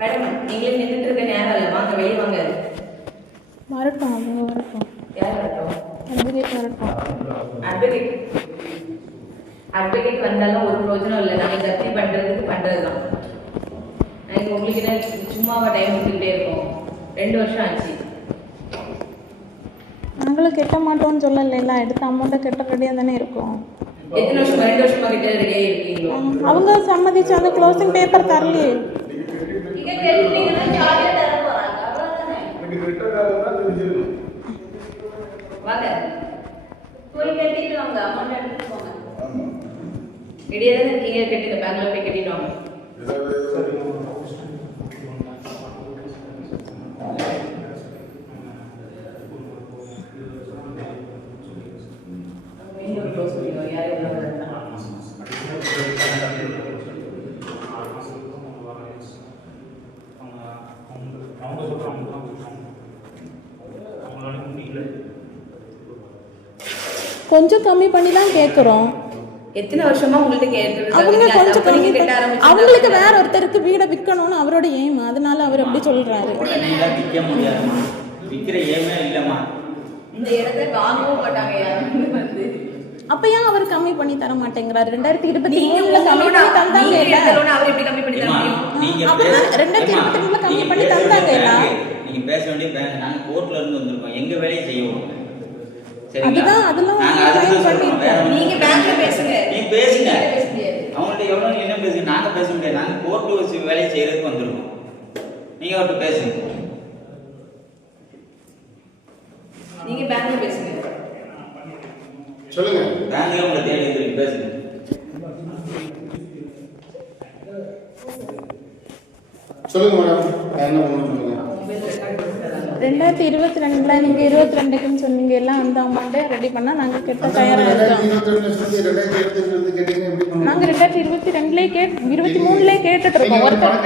Madam நீங்களே நின்றுட்டு இருக்க நேரம் இல்லை, வாங்க வெளியே வாங்க. வரட்டும், அவங்க வரட்டும். யார் வரட்டும்? அட்வொகேட் வரட்டும். அட்வொகேட் வந்தாலும் ஒரு பிரோஜனம் இல்லை. நாங்கள் ஜப்தி பண்ணுறதுக்கு பண்ணுறது தான். நாங்கள் உங்களுக்கு என்ன சும்மாவா டைம் கொடுத்துக்கிட்டே இருக்கோம்? 2 வருஷம் ஆச்சு. நாங்களும் கெட்ட மாட்டோம்னு சொல்லலைல்ல, எடுத்த அமௌண்ட்டை கெட்ட ரெடியாக தானே இருக்கோம். எத்தனை வருஷமா? 2 வருஷமா கிட்ட ரெடியாக இருக்கீங்களோ? அவங்க சம்மதிச்சு அந்த க்ளோசிங் பேப்பர் தரலையே. வாங்க போய் கட்டிட்டு வாங்க, அமௌண்ட் எடுத்துட்டு போங்க. ரெடியாக தான் இருக்கீங்க, கட்டிட்டு பேங்க்ல போய் கட்டிட்டு வாங்க. கொஞ்சம் கம்மி பண்ணி தான் கேட்குறோம். எத்தனை வருஷமா உங்கள்கிட்ட கேட்கறது? அவங்க கொஞ்சம் கம்மி அவங்களுக்கு வேற ஒருத்தருக்கு வீடை விற்கணும்னு அவரோட எய்ம், அதனால அவர் அப்படி சொல்றாரு. இந்த இடத்தை வாங்கவும் மாட்டாங்க யாரும் வந்து. அப்ப ஏன் அவர் கம்மி பண்ணி தர மாட்டேங்கிறாரு? 2023 கம்மி பண்ணி தந்தாங்க இல்ல, அவர் எப்படி கம்மி பண்ணி தர முடியும்? அப்புறம் 2023 கம்மி பண்ணி தந்தாங்க இல்ல. நீங்க பேச வேண்டிய நாங்க கோர்ட்ல இருந்து வந்திருக்கோம், எங்க வேலையை செய்வோம். அதுதான் அதெல்லாம் நீங்க பேங்க்ல பேசுங்க, நீங்க பேசுங்க. அவங்கள்ட்ட எவ்வளவு என்ன பேசுங்க, நாங்க பேச முடியாது. நாங்க கோர்ட்ல வச்சு வேலையை செய்யறதுக்கு வந்திருக்கோம். நீங்க அவர்கிட்ட பேசுங்க. நீங்க பேங்க்ல பேசுங்க. சொல்லுங்க. பேங்க்ல உங்களை தேடி வந்து பேசுங்க. சொல்லுங்க மேடம், என்ன பண்ணணும் சொல்லுங்க. 2022 நீங்க 22க்குன்னு சொன்னீங்க எல்லாம், அந்த அமௌண்ட்டை ரெடி பண்ணா நாங்க கெட்ட தயாரா இருக்கோம். நாங்க 2022 23 கேட்டுட்டு இருக்கோம். ஒருத்தர்